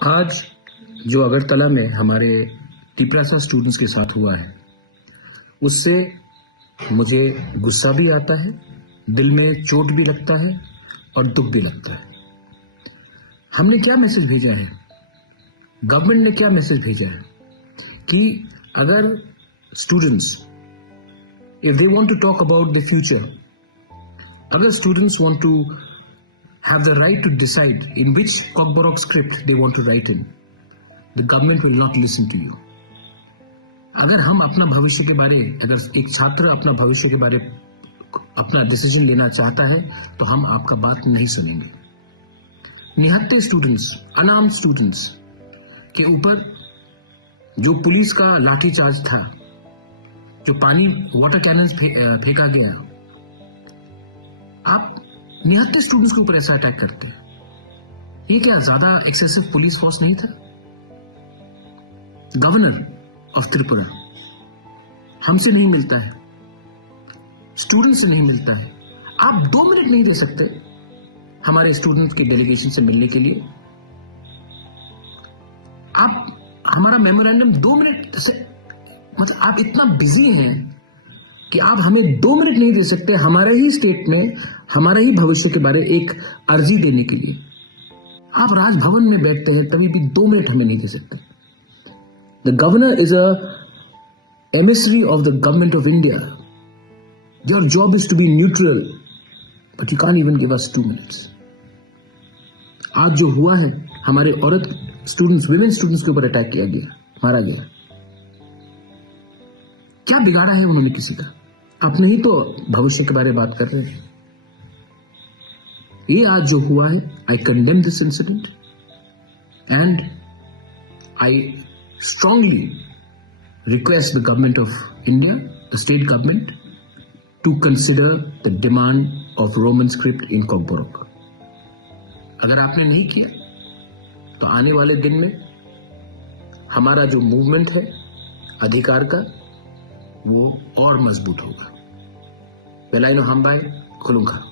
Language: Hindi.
आज जो अगरतला में हमारे तिपरासा स्टूडेंट्स के साथ हुआ है, उससे मुझे गुस्सा भी आता है, दिल में चोट भी लगता है और दुख भी लगता है। हमने क्या मैसेज भेजा है, गवर्नमेंट ने क्या मैसेज भेजा है कि अगर students if they want to talk about the future, अगर students want to have the right to decide in which Kokborok script they want to write in, the government will not listen to you. अगर हम अपना भविष्य के बारे, अगर एक छात्र अपना भविष्य के बारे अपना डिसीजन लेना चाहता है तो हम आपका बात नहीं सुनेंगे। निहत्थे स्टूडेंट्स, अनार्म्ड स्टूडेंट्स के ऊपर जो पुलिस का लाठीचार्ज था, जो पानी वाटर कैनन्स फेंका गया, आप निहत्थे स्टूडेंट्स के ऊपर ऐसा अटैक करते हैं। ये क्या ज्यादा एक्सेसिव पुलिस फोर्स नहीं था? गवर्नर ऑफ त्रिपुरा हमसे नहीं मिलता है, स्टूडेंट से नहीं मिलता है। आप 2 मिनट नहीं दे सकते हमारे स्टूडेंट के डेलीगेशन से मिलने के लिए? आप हमारा मेमोरेंडम 2 मिनट से, मतलब आप इतना बिजी हैं कि आप हमें 2 मिनट नहीं दे सकते हमारे ही स्टेट में हमारे ही भविष्य के बारे एक अर्जी देने के लिए। आप राजभवन में बैठते हैं तभी भी 2 मिनट हमें नहीं दे सकते। The governor is a emissary of the government of India. Your job is to be neutral, but you can't even give us 2 minutes. आज जो हुआ है, हमारे औरत स्टूडेंट्स, विमेन स्टूडेंट्स के ऊपर अटैक किया गया, मारा गया। क्या बिगाड़ा है उन्होंने किसी का? अपने ही तो भविष्य के बारे में बात कर रहे हैं। ये आज जो हुआ है, I condemn this incident and I strongly request the government of India, the state government, to consider the demand of Roman script in Kokborok. अगर आपने नहीं किया तो आने वाले दिन में हमारा जो मूवमेंट है अधिकार का, वो और मजबूत होगा। बेलाइनो हम बाय खुलूंगा।